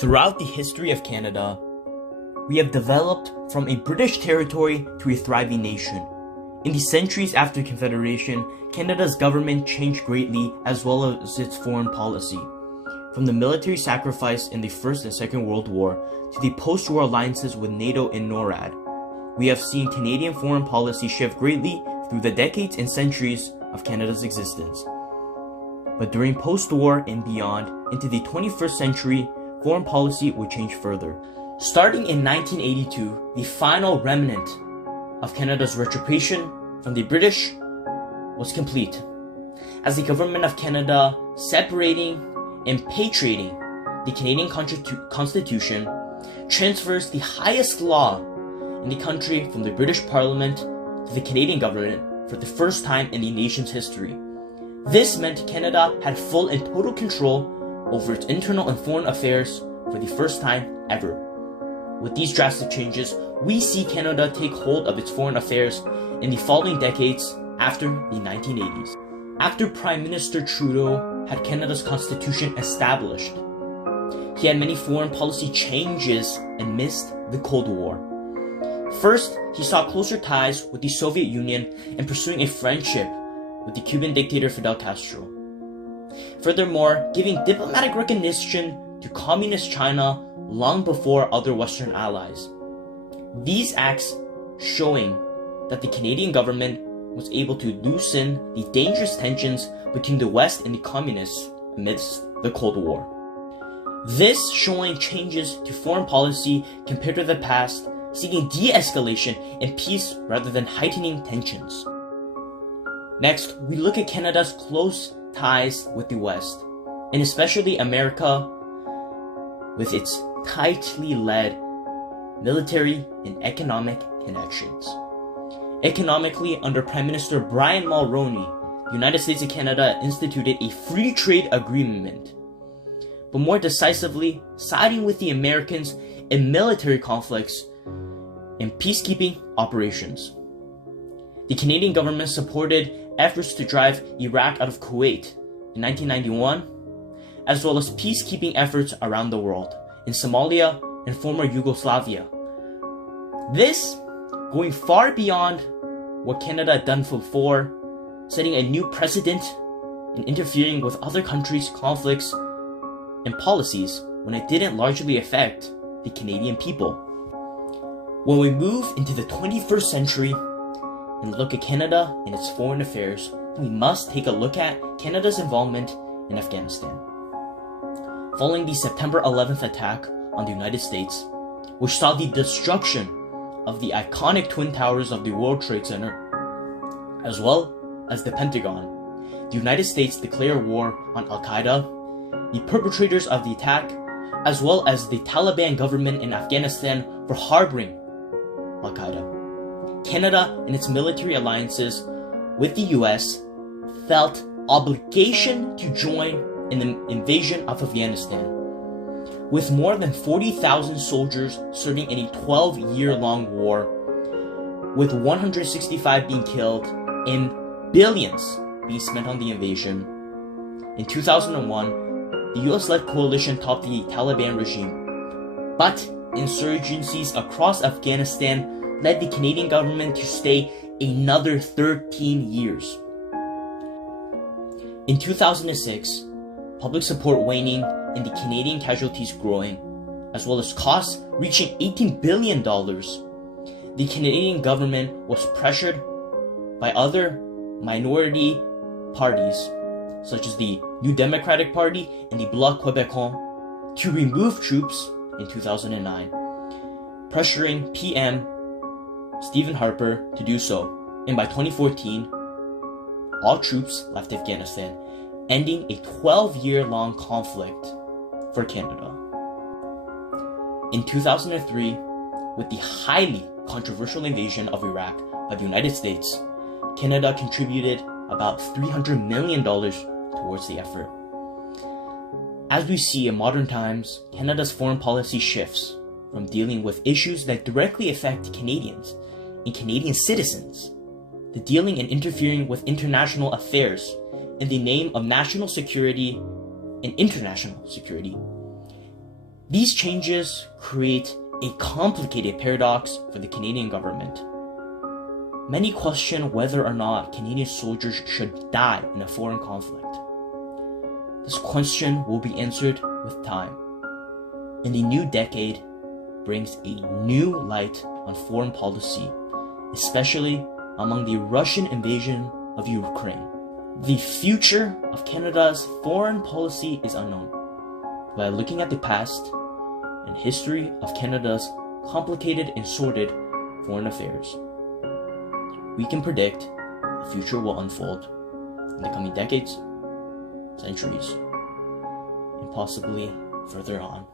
Throughout the history of Canada, we have developed from a British territory to a thriving nation. In the centuries after Confederation, Canada's government changed greatly as well as its foreign policy. From the military sacrifice in the First and Second World War to the post-war alliances with NATO and NORAD, we have seen Canadian foreign policy shift greatly through the decades and centuries of Canada's existence. But during post-war and beyond, into the 21st century, foreign policy would change further. Starting in 1982, the final remnant of Canada's retrogression from the British was complete, as the Government of Canada separating and patriating the Canadian Constitution transfers the highest law in the country from the British Parliament to the Canadian government for the first time in the nation's history. This meant Canada had full and total control over its internal and foreign affairs for the first time ever. With these drastic changes, we see Canada take hold of its foreign affairs in the following decades after the 1980s. After Prime Minister Trudeau had Canada's constitution established, he had many foreign policy changes and missed the Cold War. First, he sought closer ties with the Soviet Union and pursuing a friendship with the Cuban dictator Fidel Castro. Furthermore, giving diplomatic recognition to Communist China long before other Western allies. These acts showing that the Canadian government was able to loosen the dangerous tensions between the West and the Communists amidst the Cold War. This showing changes to foreign policy compared to the past, seeking de-escalation and peace rather than heightening tensions. Next, we look at Canada's close ties with the West, and especially America, with its tightly led military and economic connections. Economically, under Prime Minister Brian Mulroney, the United States and Canada instituted a free trade agreement, but more decisively, siding with the Americans in military conflicts and peacekeeping operations. The Canadian government supported efforts to drive Iraq out of Kuwait in 1991, as well as peacekeeping efforts around the world, in Somalia and former Yugoslavia. This going far beyond what Canada had done before, setting a new precedent in interfering with other countries' conflicts and policies when it didn't largely affect the Canadian people. When we move into the 21st century and look at Canada and its foreign affairs, we must take a look at Canada's involvement in Afghanistan. Following the September 11th attack on the United States, which saw the destruction of the iconic Twin Towers of the World Trade Center, as well as the Pentagon, the United States declared war on Al-Qaeda, the perpetrators of the attack, as well as the Taliban government in Afghanistan for harboring Al-Qaeda. Canada and its military alliances with the US felt obligation to join in the invasion of Afghanistan, with more than 40,000 soldiers serving in a 12-year-long war, with 165 being killed and billions being spent on the invasion. In 2001, the US-led coalition topped the Taliban regime, but insurgencies across Afghanistan led the Canadian government to stay another 13 years. In 2006, public support waning and the Canadian casualties growing, as well as costs reaching $18 billion, the Canadian government was pressured by other minority parties, such as the New Democratic Party and the Bloc Québécois, to remove troops in 2009, pressuring PM Stephen Harper to do so, and by 2014, all troops left Afghanistan, ending a 12-year-long conflict for Canada. In 2003, with the highly controversial invasion of Iraq by the United States, Canada contributed about $300 million towards the effort. As we see in modern times, Canada's foreign policy shifts from dealing with issues that directly affect Canadians and Canadian citizens to dealing and interfering with international affairs in the name of national security and international security. These changes create a complicated paradox for the Canadian government. Many question whether or not Canadian soldiers should die in a foreign conflict. This question will be answered with time, and the new decade brings a new light on foreign policy, especially among the Russian invasion of Ukraine. The future of Canada's foreign policy is unknown. By looking at the past and history of Canada's complicated and sordid foreign affairs, we can predict the future will unfold in the coming decades, centuries, and possibly further on.